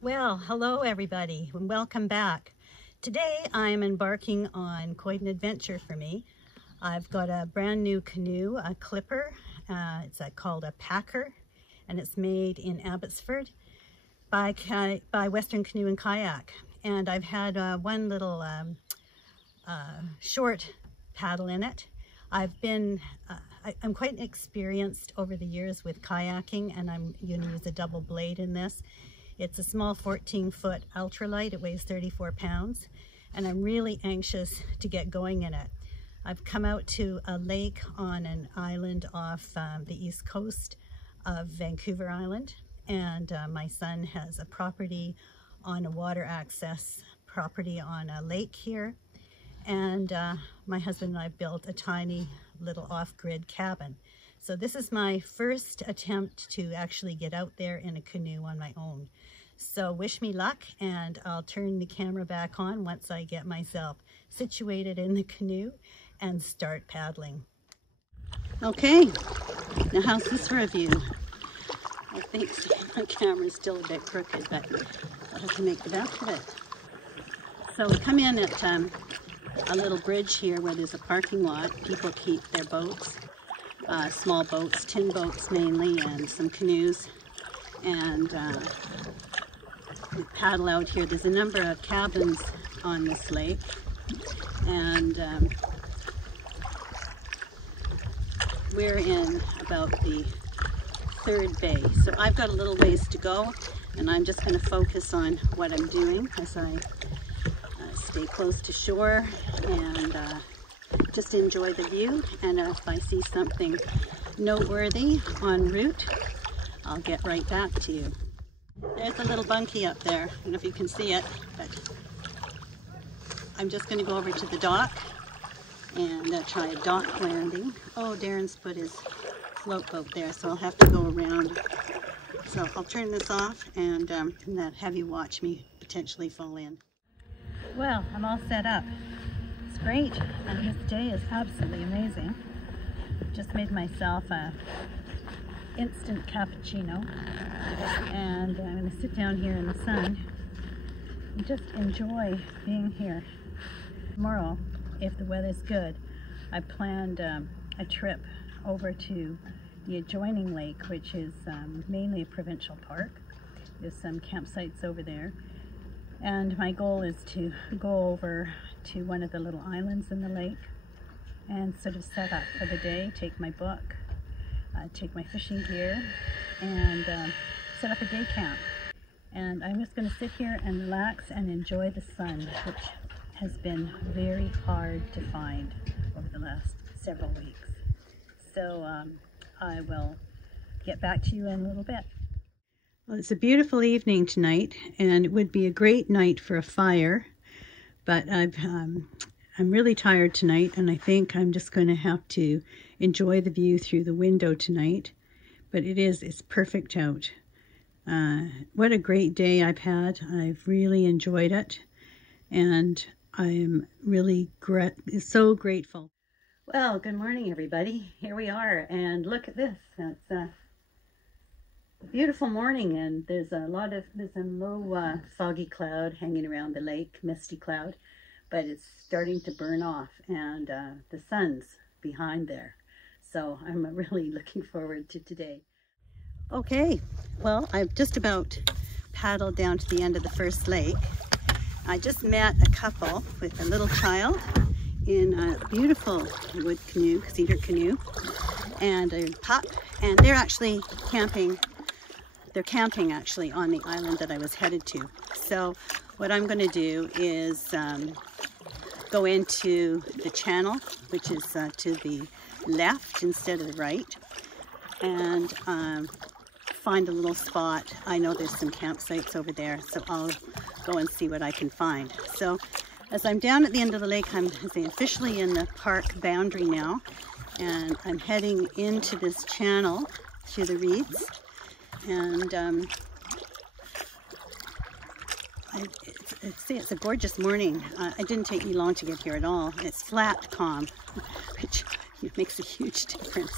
Well, hello everybody and welcome back. Today I'm embarking on quite an adventure for me. I've got a brand new canoe, a clipper. It's called a packer, and it's made in Abbotsford by Western Canoe and Kayak. And I've had one little short paddle in it. I'm quite experienced over the years with kayaking, and I'm going to use a double blade in this. It's a small 14-foot ultralight. It weighs 34 pounds, and I'm really anxious to get going in it. I've come out to a lake on an island off the east coast of Vancouver Island, and my son has a property on a water access property on a lake here, and my husband and I built a tiny little off-grid cabin. So this is my first attempt to actually get out there in a canoe on my own. So wish me luck, and I'll turn the camera back on once I get myself situated in the canoe and start paddling. Okay, now how's this for a view? I think my camera's still a bit crooked, but I'll have to make the best of it. So we come in at a little bridge here where there's a parking lot. People keep their boats. Small boats, tin boats mainly, and some canoes, and we paddle out here. There's a number of cabins on this lake, and we're in about the third bay. So I've got a little ways to go, and I'm just going to focus on what I'm doing as I stay close to shore and just enjoy the view. And if I see something noteworthy en route, I'll get right back to you. There's a little bunkie up there. I don't know if you can see it, but I'm just going to go over to the dock and try a dock landing. Oh, Darren's put his float boat there, so I'll have to go around. So I'll turn this off and have you watch me potentially fall in. Well, I'm all set up. It's great, and this day is absolutely amazing. Just made myself a instant cappuccino, and I'm going to sit down here in the sun and just enjoy being here. Tomorrow, if the weather's good, I planned a trip over to the adjoining lake, which is mainly a provincial park. There's some campsites over there, and my goal is to go over to one of the little islands in the lake and sort of set up for the day, take my book, take my fishing gear, and set up a day camp. And I'm just going to sit here and relax and enjoy the sun, which has been very hard to find over the last several weeks. So I will get back to you in a little bit. Well, it's a beautiful evening tonight, and it would be a great night for a fire, but I'm really tired tonight, and I think I'm just going to have to enjoy the view through the window tonight. But it's perfect out. What a great day I've had. I've really enjoyed it, and I'm really so grateful. Well, good morning everybody. Here we are, and look at this. It's a beautiful morning, and there's a low foggy cloud hanging around the lake, misty cloud, but it's starting to burn off, and the sun's behind there. So I'm really looking forward to today. Okay, well, I've just about paddled down to the end of the first lake. I just met a couple with a little child in a beautiful wood canoe, cedar canoe, and a pup, and they're actually camping. They're camping actually on the island that I was headed to. So what I'm going to do is go into the channel, which is to the left instead of the right, and find a little spot. I know there's some campsites over there, so I'll go and see what I can find. So as I'm down at the end of the lake, I'm officially in the park boundary now, and I'm heading into this channel through the reeds, and it's a gorgeous morning. It didn't take me long to get here at all. It's flat calm, which makes a huge difference.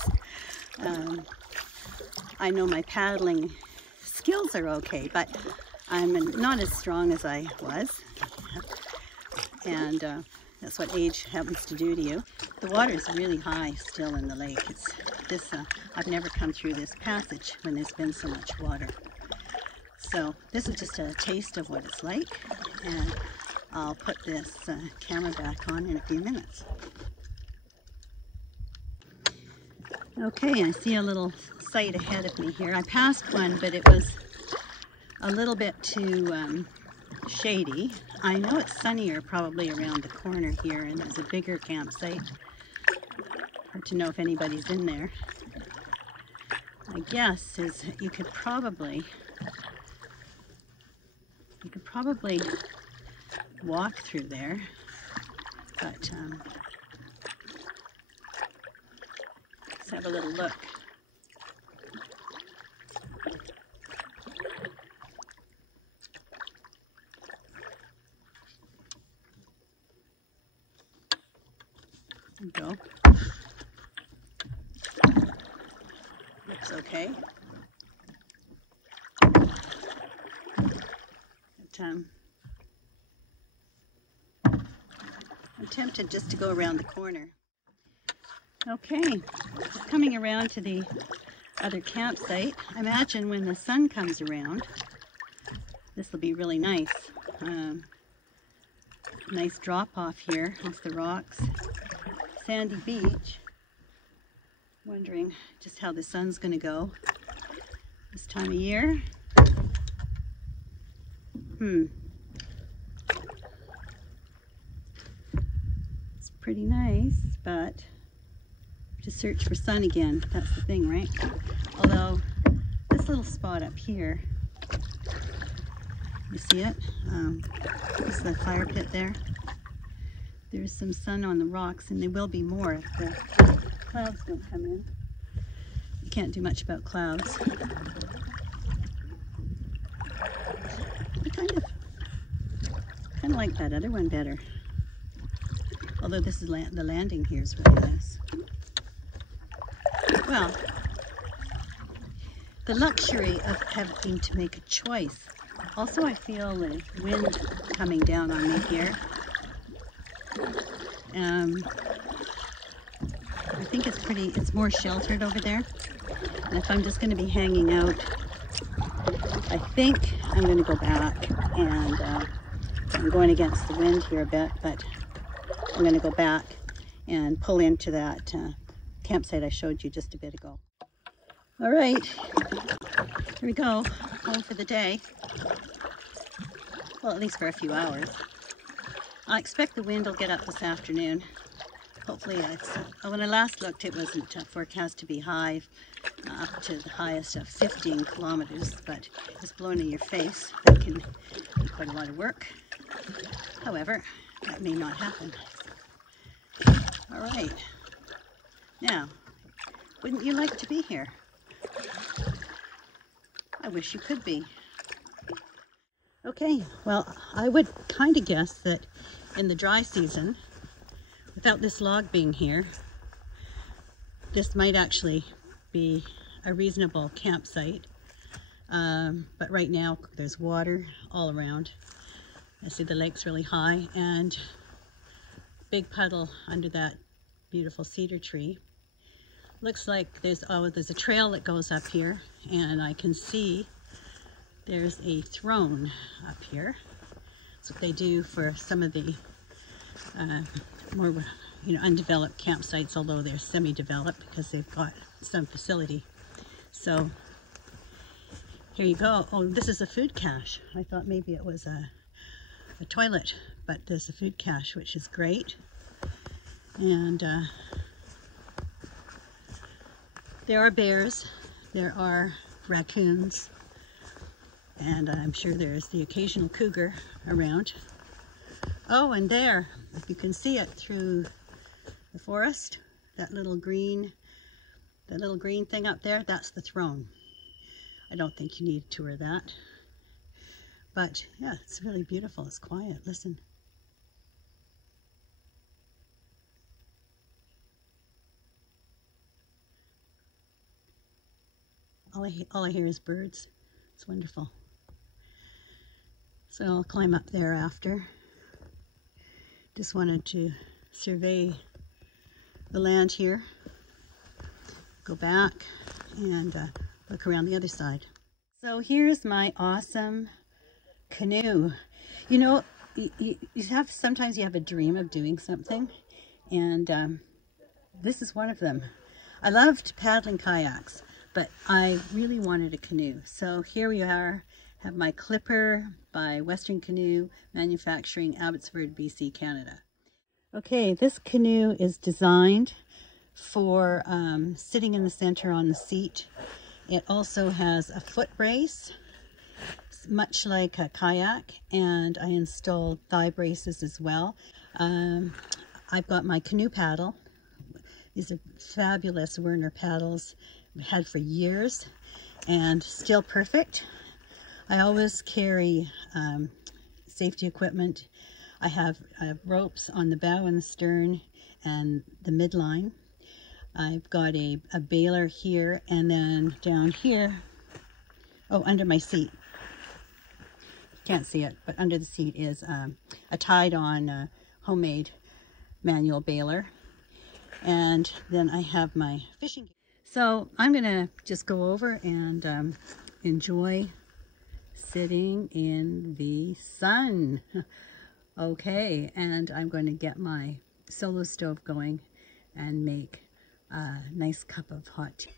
I know my paddling skills are okay, but I'm not as strong as I was, and that's what age happens to do to you. The water is really high still in the lake. I've never come through this passage when there's been so much water. So this is just a taste of what it's like, and I'll put this camera back on in a few minutes. Okay, I see a little site ahead of me here. I passed one, but it was a little bit too shady. I know it's sunnier probably around the corner here, and there's a bigger campsite. Hard to know if anybody's in there. My guess is you could probably walk through there, but let's have a little look. There we go. Looks okay. But, I'm tempted just to go around the corner. Okay, coming around to the other campsite. I imagine when the sun comes around, this will be really nice. Nice drop off here off the rocks. Sandy beach. Wondering just how the sun's going to go this time of year. It's pretty nice, but to search for sun again. That's the thing, right? Although this little spot up here, you see it? This is the fire pit there. There's some sun on the rocks, and there will be more if the clouds don't come in. You can't do much about clouds. I kind of like that other one better. Although this is the landing here is really nice. Well, the luxury of having to make a choice. Also, I feel the wind coming down on me here. I think it's more sheltered over there. And if I'm just going to be hanging out, I think I'm going to go back, and I'm going against the wind here a bit, but I'm going to go back and pull into that campsite I showed you just a bit ago. All right, here we go, home for the day. Well, at least for a few hours. I expect the wind will get up this afternoon. Hopefully, when I last looked, it wasn't forecast to be high, up to the highest of 15 kilometers, but it's blowing in your face. That can be quite a lot of work. However, that may not happen. All right. Now, wouldn't you like to be here? I wish you could be. Okay, well, I would kind of guess that in the dry season, without this log being here, this might actually be a reasonable campsite. But right now, there's water all around. I see the lake's really high, and big puddle under that beautiful cedar tree. Looks like there's a trail that goes up here, and I can see there's a throne up here. That's what they do for some of the more undeveloped campsites, although they're semi-developed because they've got some facility. So here you go. Oh, this is a food cache. I thought maybe it was a toilet, but there's a food cache, which is great. And there are bears, there are raccoons, and I'm sure there's the occasional cougar around. Oh, and there, if you can see it through the forest, that little green thing up there, that's the throne. I don't think you need a tour of that. But yeah, it's really beautiful. It's quiet. Listen. All I hear is birds. It's wonderful. So I'll climb up there after. Just wanted to survey the land here, go back and look around the other side. So here's my awesome canoe. You know, sometimes you have a dream of doing something, and this is one of them. I loved paddling kayaks, but I really wanted a canoe. So here we are, have my Clipper by Western Canoe Manufacturing, Abbotsford, BC, Canada. Okay, this canoe is designed for sitting in the center on the seat. It also has a foot brace, much like a kayak, and I installed thigh braces as well. I've got my canoe paddle. These are fabulous Werner paddles I've had for years and still perfect. I always carry safety equipment. I have ropes on the bow and the stern and the midline. I've got a bailer here, and then down here, oh, under my seat. Can't see it, but under the seat is a tied-on homemade manual bailer. And then I have my fishing gear. So I'm gonna just go over and enjoy sitting in the sun. Okay, and I'm going to get my Solo stove going and make a nice cup of hot tea.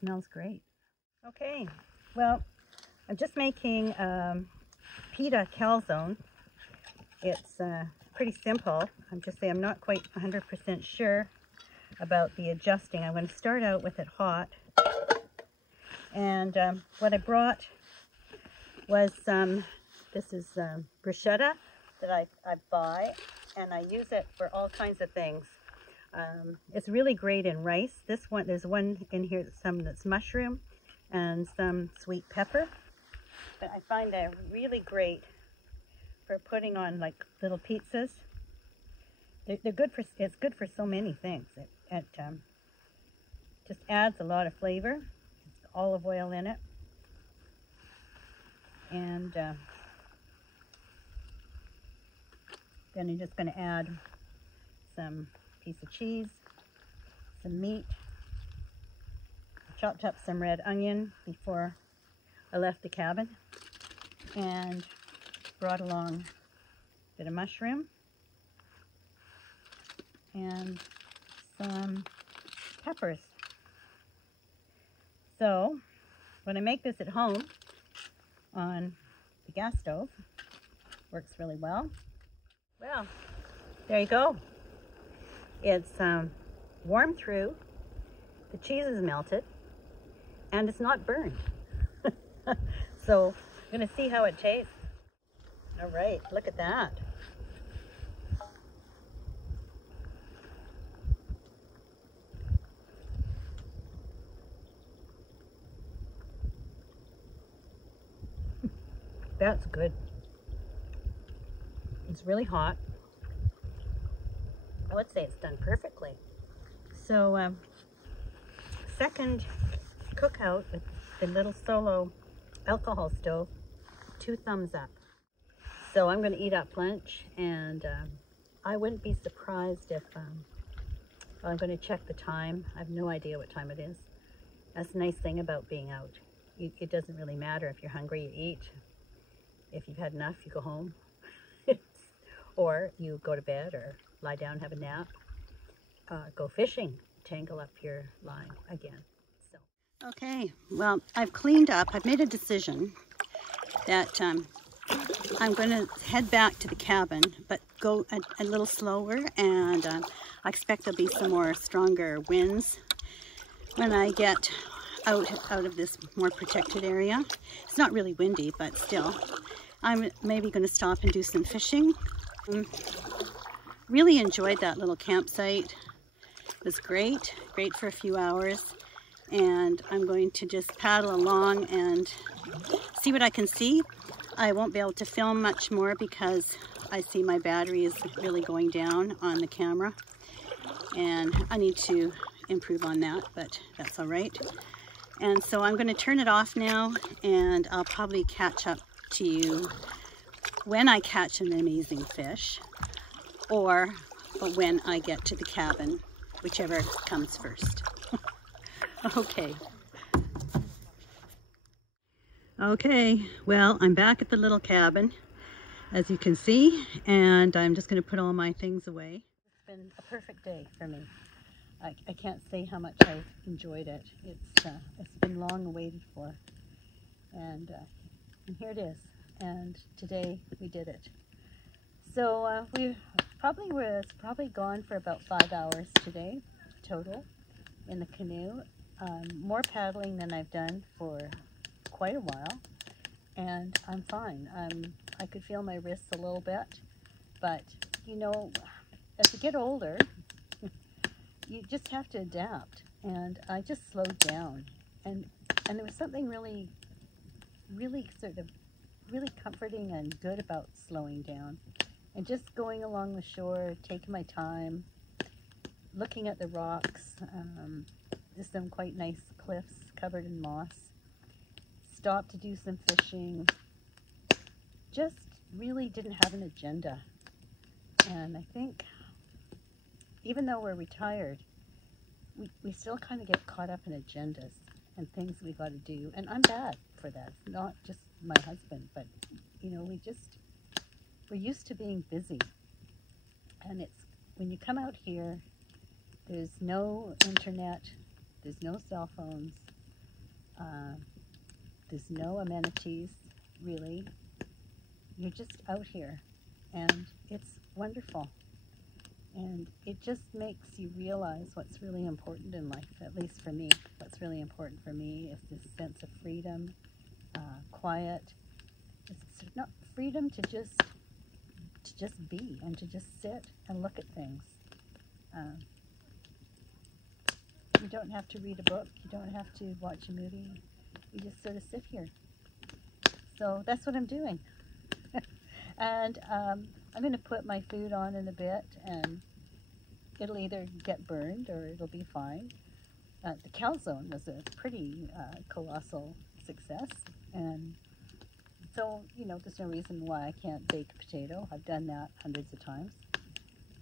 Smells great. Okay, well, I'm just making pita calzone. It's pretty simple. I'm not quite 100% sure about the adjusting. I'm going to start out with it hot. And what I brought was this is bruschetta that I buy, and I use it for all kinds of things. It's really great in rice. There's one in here, some that's mushroom and some sweet pepper. But I find they're really great for putting on like little pizzas. They're good for, it's good for so many things. It just adds a lot of flavor. There's olive oil in it. And then I'm just going to add some piece of cheese, some meat. I chopped up some red onion before I left the cabin, and brought along a bit of mushroom and some peppers. So when I make this at home on the gas stove, works really well. Well, there you go. It's warm through, the cheese is melted, and it's not burned. So I'm going to see how it tastes. All right, look at that. That's good. It's really hot. I would say it's done perfectly. So second cookout with the little Solo alcohol stove, 2 thumbs up. So I'm going to eat up lunch, and I wouldn't be surprised if I'm going to check the time. I have no idea what time it is. That's the nice thing about being out. It doesn't really matter if you're hungry, you eat. If you've had enough, you go home. Or you go to bed or lie down, have a nap, go fishing, tangle up your line again. So. Okay, well, I've cleaned up. I've made a decision that I'm going to head back to the cabin, but go a little slower, and I expect there'll be some more stronger winds when I get out of this more protected area. It's not really windy, but still. I'm maybe going to stop and do some fishing. Really enjoyed that little campsite. It was great for a few hours. And I'm going to just paddle along and see what I can see. I won't be able to film much more because I see my battery is really going down on the camera. And I need to improve on that, but that's all right. And so I'm going to turn it off now, and I'll probably catch up to you when I catch an amazing fish, or when I get to the cabin, whichever comes first. Okay. Okay, well, I'm back at the little cabin, as you can see, and I'm just going to put all my things away. It's been a perfect day for me. I can't say how much I've enjoyed it. It's been long awaited for, and here it is. And today we did it. So it's probably gone for about 5 hours today total in the canoe. More paddling than I've done for quite a while, and I'm fine. I could feel my wrists a little bit, but you know, as you get older, you just have to adapt. And I just slowed down, and there was something really comforting and good about slowing down and just going along the shore, taking my time, looking at the rocks. There's some quite nice cliffs covered in moss. Stopped to do some fishing. Just really didn't have an agenda. And I think even though we're retired, we still kind of get caught up in agendas and things we got to do. And I'm bad for that. Not just my husband, but you know, we're used to being busy. And it's when you come out here, there's no internet, there's no cell phones, there's no amenities, really. You're just out here, and it's wonderful. And it just makes you realize what's really important in life, at least for me. What's really important for me is this sense of freedom, quiet. It's not freedom to just be and to just sit and look at things. You don't have to read a book. You don't have to watch a movie. You just sort of sit here. So that's what I'm doing. And I'm going to put my food on in a bit, and it'll either get burned or it'll be fine. The calzone was a pretty colossal success, and so, you know, there's no reason why I can't bake a potato. I've done that hundreds of times,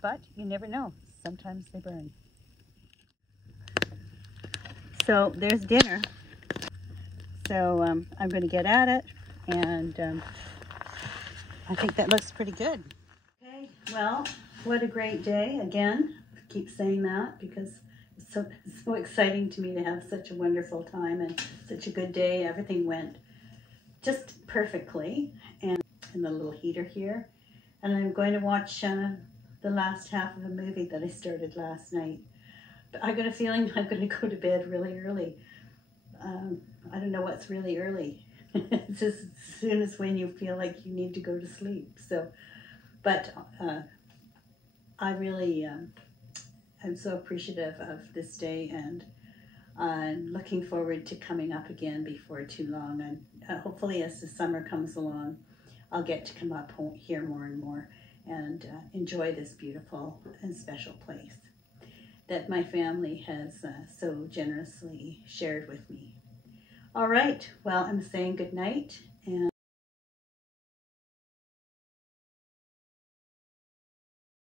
but you never know. Sometimes they burn. So there's dinner. So I'm going to get at it, and I think that looks pretty good. Okay, well, what a great day. Again, I keep saying that because it's so exciting to me to have such a wonderful time and such a good day. Everything went just perfectly, and in the little heater here. And I'm going to watch the last half of a movie that I started last night. But I got a feeling I'm going to go to bed really early. I don't know what's really early. It's just as soon as when you feel like you need to go to sleep. So, but I really I'm so appreciative of this day, and I'm looking forward to coming up again before too long. And hopefully as the summer comes along, I'll get to come up here more and more and enjoy this beautiful and special place that my family has so generously shared with me. All right, well, I'm saying good night, and